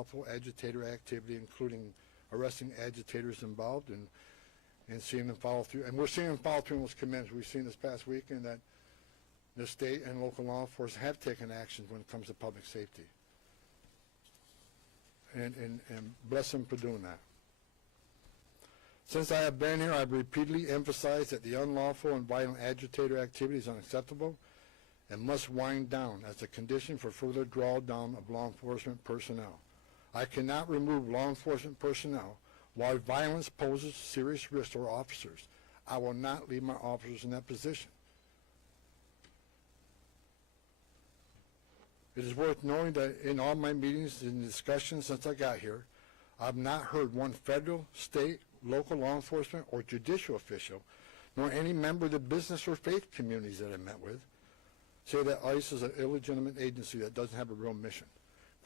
unlawful agitator activity, including arresting agitators involved and seeing them follow through. And we're seeing them follow through on those commitments. We've seen this past weekend that the state and local law enforcement have taken action when it comes to public safety. And bless them for doing that. Since I have been here, I've repeatedly emphasized that the unlawful and violent agitator activity is unacceptable and must wind down as a condition for further drawdown of law enforcement personnel. I cannot remove law enforcement personnel while violence poses serious risk to our officers. I will not leave my officers in that position. It is worth knowing that in all my meetings and discussions since I got here, I've not heard one federal, state, local law enforcement, or judicial official, nor any member of the business or faith communities that I met with, say that ICE is an illegitimate agency that doesn't have a real mission.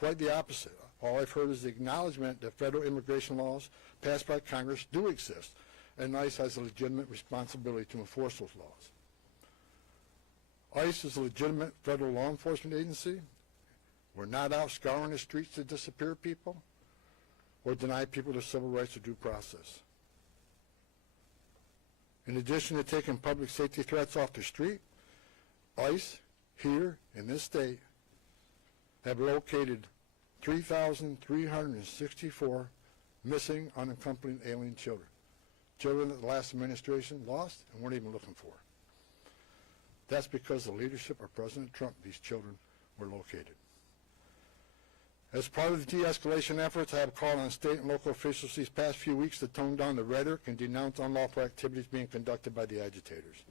Quite the opposite. All I've heard is the acknowledgement that federal immigration laws passed by Congress do exist, and ICE has a legitimate responsibility to enforce those laws. ICE is a legitimate federal law enforcement agency. We're not out scouring the streets to disappear people or deny people their civil rights or due process. In addition to taking public safety threats off the street, ICE here in this state have located 3,364 missing unaccompanied alien children. Children that the last administration lost and weren't even looking for. That's because of the leadership of President Trump, these children were located. As part of the de-escalation efforts, I have called on state and local officials these past few weeks to tone down the rhetoric and denounce unlawful activities being conducted by the agitators.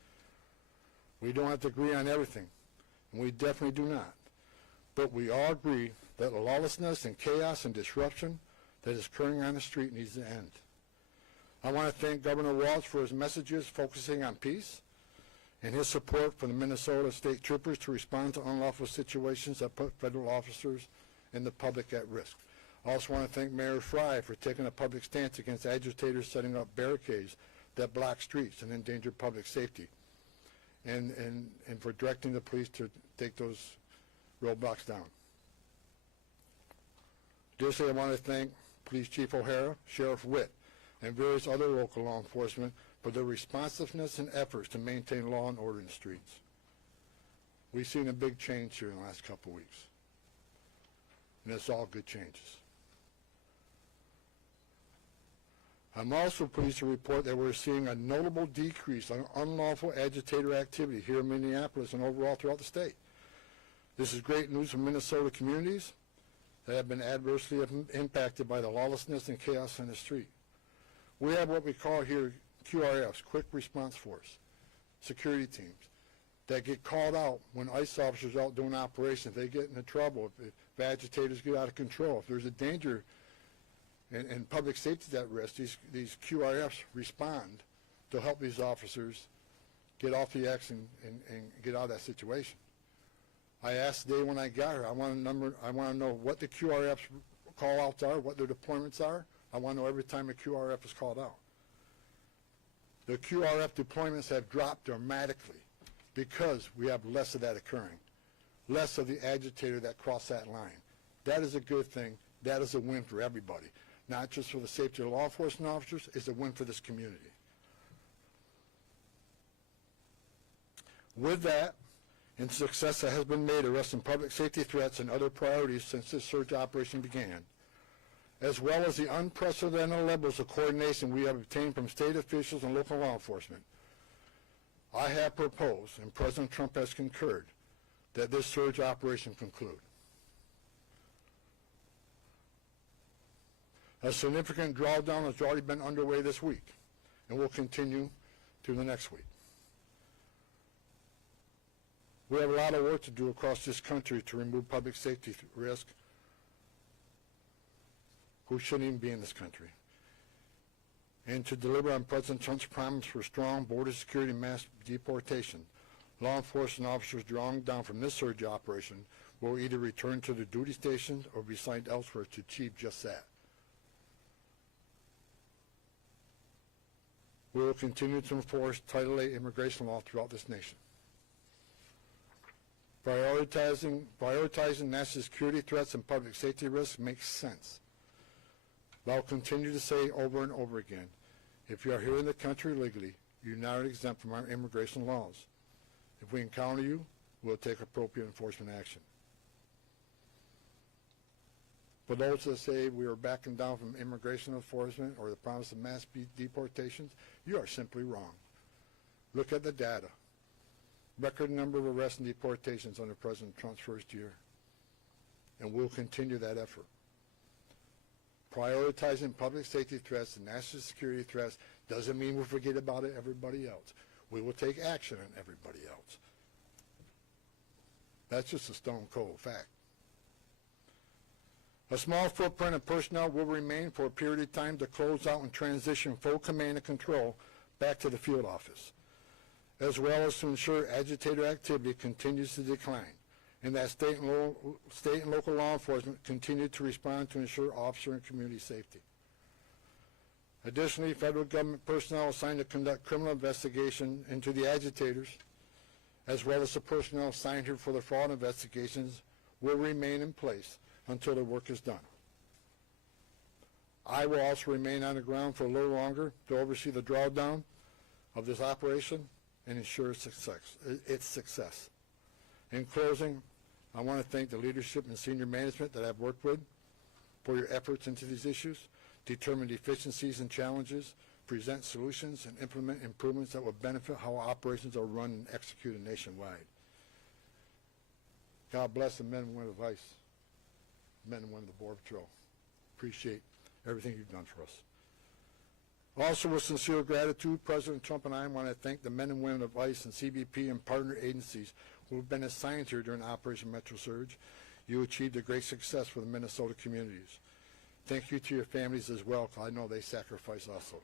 We don't have to agree on everything, and we definitely do not. But we all agree that the lawlessness and chaos and disruption that is occurring on the street needs to end. I want to thank Governor Walz for his messages focusing on peace and his support for the Minnesota State Troopers to respond to unlawful situations that put federal officers and the public at risk. I also want to thank Mayor Fry for taking a public stance against agitators setting up barricades that block streets and endanger public safety, and for directing the police to take those roadblocks down. Additionally, I want to thank Police Chief O'Hara, Sheriff Witt, and various other local law enforcement for their responsiveness and efforts to maintain law and order in the streets. We've seen a big change here in the last couple of weeks. And it's all good changes. I'm also pleased to report that we're seeing a notable decrease in unlawful agitator activity here in Minneapolis and overall throughout the state. This is great news for Minnesota communities that have been adversely impacted by the lawlessness and chaos on the street. We have what we call here QRFs, Quick Response Force, security teams, that get called out when ICE officers are out doing operations. They get into trouble, if agitators get out of control, if there's a danger and public safety is at risk, these QRFs respond to help these officers get off the X and get out of that situation. I asked today when I got here, I want to know what the QRFs call outs are, what their deployments are. I want to know every time a QRF is called out. The QRF deployments have dropped dramatically because we have less of that occurring, less of the agitator that cross that line. That is a good thing. That is a win for everybody, not just for the safety of law enforcement officers. It's a win for this community. With that, and success that has been made arresting public safety threats and other priorities since this surge operation began, as well as the unprecedented levels of coordination we have obtained from state officials and local law enforcement, I have proposed, and President Trump has concurred, that this surge operation conclude. A significant drawdown has already been underway this week and will continue through the next week. We have a lot of work to do across this country to remove public safety risk who shouldn't even be in this country, and to deliver on President Trump's promise for strong border security and mass deportation. Law enforcement officers drawn down from this surge operation will either return to their duty stations or be assigned elsewhere to achieve just that. We will continue to enforce Title VIII immigration law throughout this nation. Prioritizing national security threats and public safety risks makes sense. But I'll continue to say over and over again, if you are here in the country legally, you're not exempt from our immigration laws. If we encounter you, we'll take appropriate enforcement action. For those that say we are backing down from immigration enforcement or the promise of mass deportations, you are simply wrong. Look at the data. Record number of arrests and deportations under President Trump's first year. And we'll continue that effort. Prioritizing public safety threats and national security threats doesn't mean we'll forget about everybody else. We will take action on everybody else. That's just a stone cold fact. A small footprint of personnel will remain for a period of time to close out and transition full command and control back to the field office, as well as to ensure agitator activity continues to decline, and that state and local law enforcement continue to respond to ensure officer and community safety. Additionally, federal government personnel assigned to conduct criminal investigation into the agitators, as well as the personnel assigned here for the fraud investigations, will remain in place until the work is done. I will also remain on the ground for a little longer to oversee the drawdown of this operation and ensure its success. In closing, I want to thank the leadership and senior management that I've worked with for your efforts into these issues, determine deficiencies and challenges, present solutions, and implement improvements that will benefit how operations are run and executed nationwide. God bless the men and women of ICE, men and women of the Border Patrol. Appreciate everything you've done for us. Also, with sincere gratitude, President Trump and I want to thank the men and women of ICE and CBP and partner agencies who have been assigned here during Operation Metro Surge. You achieved a great success for the Minnesota communities. Thank you to your families as well, because I know they sacrifice also.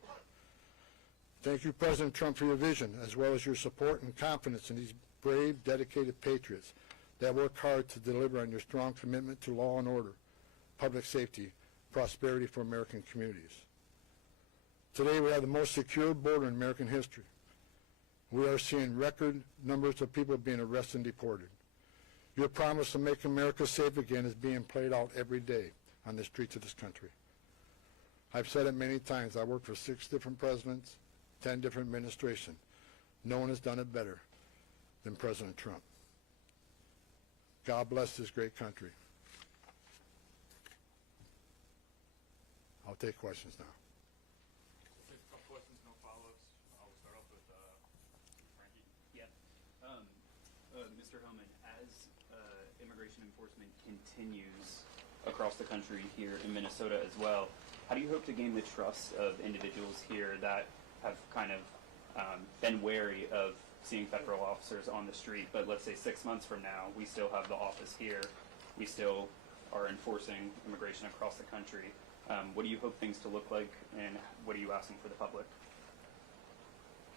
Thank you, President Trump, for your vision, as well as your support and confidence in these brave, dedicated patriots that work hard to deliver on your strong commitment to law and order, public safety, prosperity for American communities. Today we have the most secure border in American history. We are seeing record numbers of people being arrested and deported. Your promise to make America safe again is being played out every day on the streets of this country. I've said it many times. I worked for 6 different presidents, 10 different administrations. No one has done it better than President Trump. God bless this great country. I'll take questions now. Questions, no follow-ups. I'll start off with Frankie. Yeah. Mr. Hellman, as immigration enforcement continues across the country here in Minnesota as well, how do you hope to gain the trust of individuals here that have kind of been wary of seeing federal officers on the street, but let's say 6 months from now, we still have the office here, we still are enforcing immigration across the country. What do you hope things to look like, and what are you asking for the public?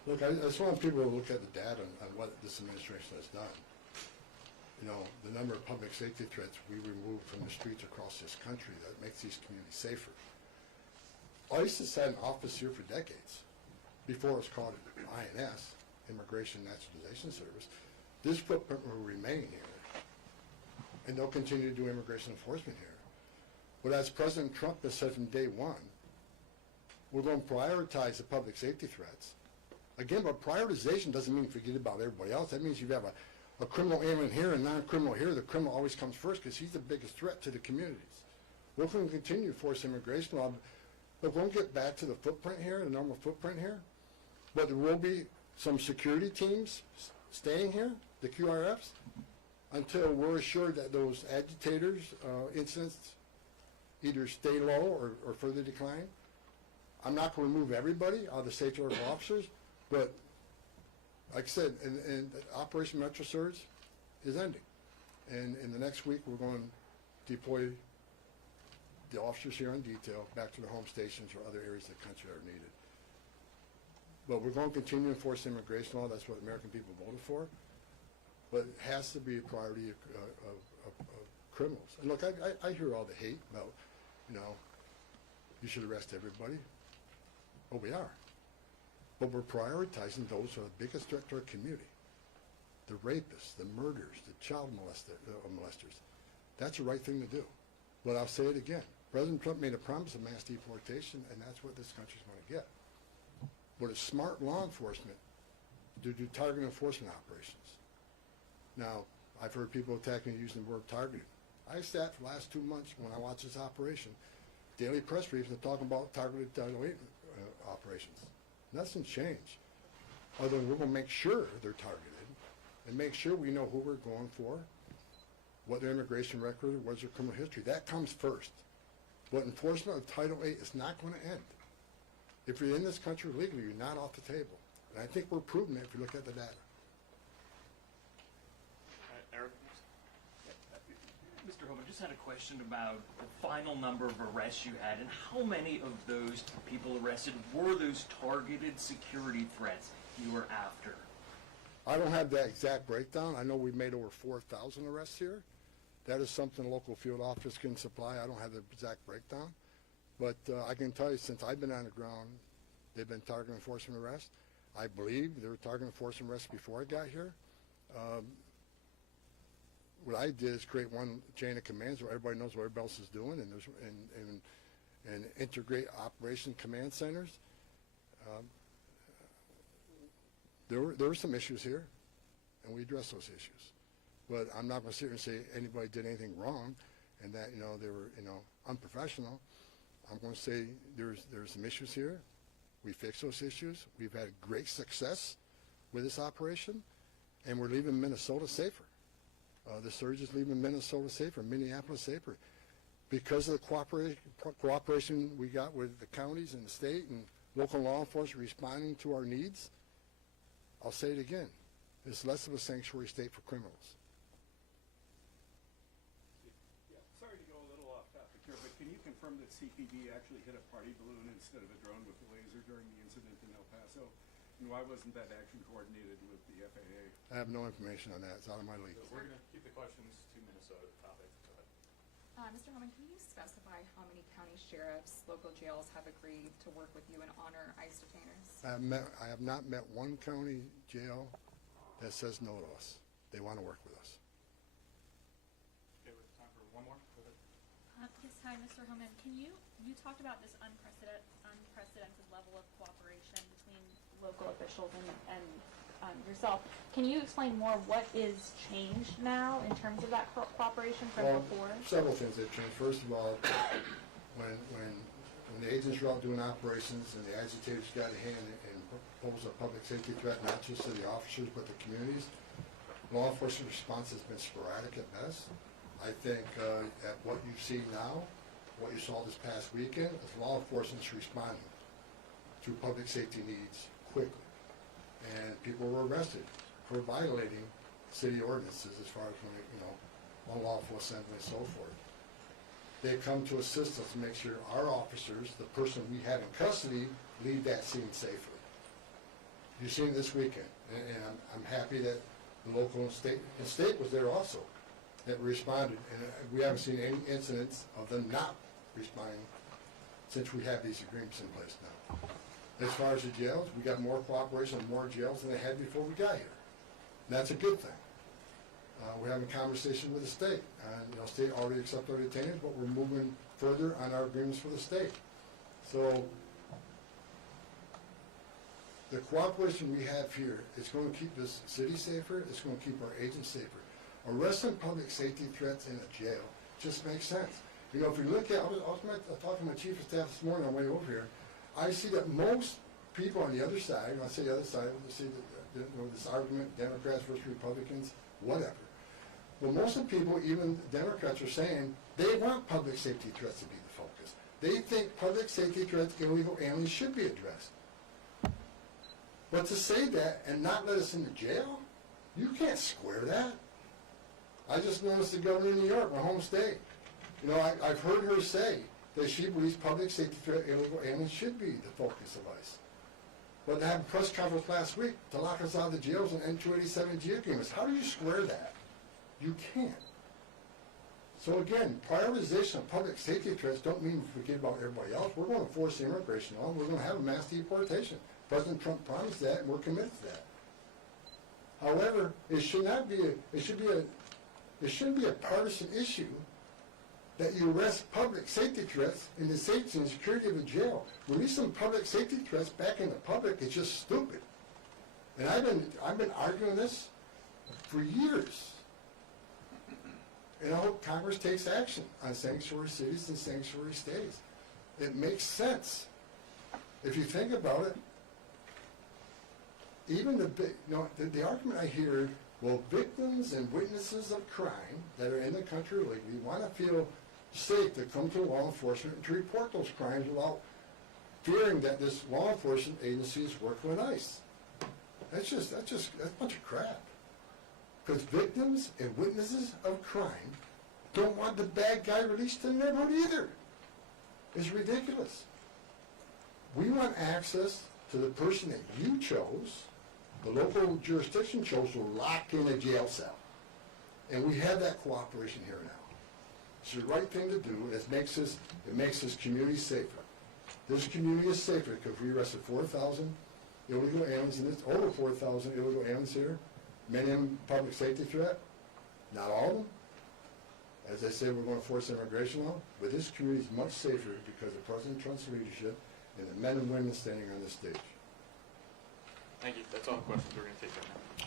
Look, I just want people to look at the data on what this administration has done. You know, the number of public safety threats we removed from the streets across this country that makes these communities safer. ICE has had an office here for decades, before it was called INS, Immigration Naturalization Service. This footprint will remain here, and they'll continue to do immigration enforcement here. But as President Trump has said from day one, we're going to prioritize the public safety threats. Again, but prioritization doesn't mean forget about everybody else. That means you have a criminal alien here and non-criminal here. The criminal always comes first because he's the biggest threat to the communities. We're going to continue to force immigration law. But we won't get back to the footprint here, the normal footprint here. But there will be some security teams staying here, the QRFs, until we're assured that those agitators incidents either stay low or further decline. I'm not going to remove everybody out of the safety order of officers, but like I said, and Operation Metro Surge is ending. And in the next week, we're going to deploy the officers here on detail back to their home stations or other areas of the country that are needed. But we're going to continue to enforce immigration law. That's what American people voted for. But it has to be a priority of criminals. And look, I hear all the hate about, you know, you should arrest everybody. Well, we are. But we're prioritizing those who are the biggest threat to our community. the rapists, the murderers, the child molesters. That's the right thing to do. But I'll say it again. President Trump made a promise of mass deportation, and that's what this country's going to get. But it's smart law enforcement to do target enforcement operations. Now, I've heard people attacking using the word targeted. I sat for the last 2 months when I watched this operation, daily press briefs are talking about targeted operations. Nothing's changed. Other than we're going to make sure they're targeted and make sure we know who we're going for, what their immigration record, what's their criminal history. That comes first. But enforcement of Title VIII is not going to end. If you're in this country legally, you're not off the table. And I think we're proving it if you look at the data. Eric? Mr. Homan, just had a question about the final number of arrests you had, and how many of those people arrested were those targeted security threats you were after? I don't have that exact breakdown. I know we've made over 4,000 arrests here. That is something local field office can supply. I don't have the exact breakdown. But I can tell you, since I've been on the ground, they've been target enforcement arrests. I believe there were target enforcement arrests before I got here. What I did is create one chain of commands where everybody knows what everybody else is doing, and there's and integrate operation command centers. There were some issues here, and we addressed those issues. But I'm not going to sit here and say anybody did anything wrong, and that they were unprofessional. I'm going to say there's some issues here. We fixed those issues. We've had great success with this operation, and we're leaving Minnesota safer. The surge is leaving Minnesota safer, Minneapolis safer, because of the cooperation we got with the counties and the state and local law enforcement responding to our needs. I'll say it again. It's less of a sanctuary state for criminals. Yeah, sorry to go a little off topic here, but can you confirm that CPD actually hit a party balloon instead of a drone with a laser during the incident in El Paso? And why wasn't that action coordinated with the FAA? I have no information on that. It's out of my league. So we're going to keep the questions to Minnesota topic. Go ahead. Mr. Homan, can you specify how many county sheriffs, local jails have agreed to work with you and honor ICE detainers? I have not met one county jail that says no to us. They want to work with us. Okay, we have time for one more. Go ahead. Yes, hi, Mr. Homan. You talked about this unprecedented level of cooperation between local officials and yourself. Can you explain more what is changed now in terms of that cooperation from before? Several things have changed. First of all, when the agents were out doing operations and the agitators got a hand and posed a public safety threat, not just to the officers but the communities, law enforcement response has been sporadic at best. I think at what you see now, what you saw this past weekend, is law enforcement's responding to public safety needs quickly. And people were arrested for violating city ordinances as far as when unlawful assembly and so forth. They come to assist us to make sure our officers, the person we have in custody, leave that scene safely. You've seen it this weekend, and I'm happy that the local and state was there also, that responded, and we haven't seen any incidents of them not responding since we have these agreements in place now. As far as the jails, we got more cooperation and more jails than they had before we got here. And that's a good thing. We're having conversations with the state. And state already accepted our detainers, but we're moving further on our agreements for the state. So the cooperation we have here is going to keep this city safer. It's going to keep our agents safer. Arresting public safety threats in a jail just makes sense. If you look at, I was talking to my chief of staff this morning on the way over here. I see that most people on the other side, and I say the other side, I see this argument, Democrats versus Republicans, whatever. But most of the people, even Democrats, are saying they want public safety threats to be the focus. They think public safety threats, illegal aliens, should be addressed. But to say that and not let us into jail, you can't square that. I just noticed the governor of New York, my home state. I've heard her say that she believes public safety threat illegal aliens should be the focus of ICE. But they had a press conference last week to lock us out of the jails and end 287G agreements. How do you square that? You can't. So again, prioritization of public safety threats don't mean we forget about everybody else. We're going to force the immigration law. We're going to have a mass deportation. President Trump promised that, and we're committed to that. However, it shouldn't be a partisan issue that you arrest public safety threats in the safety and security of a jail. Releasing public safety threats back in the public is just stupid. And I've been arguing this for years. And I hope Congress takes action on sanctuary cities and sanctuary states. It makes sense. If you think about it, even the argument I hear, well, victims and witnesses of crime that are in the country illegally want to feel safe to come to law enforcement and to report those crimes without fearing that this law enforcement agency is working with ICE. That's a bunch of crap. Because victims and witnesses of crime don't want the bad guy released to the neighborhood either. It's ridiculous. We want access to the person that you chose, the local jurisdiction chose, to lock in a jail cell. And we have that cooperation here now. It's the right thing to do. It makes this community safer. This community is safer because we arrested 4,000 illegal aliens, and it's over 4,000 illegal aliens here. Many of them public safety threat. Not all of them. As I said, we're going to force immigration law, but this community is much safer because of President Trump's leadership and the men and women standing on this stage. Thank you. That's all the questions we're going to take right now.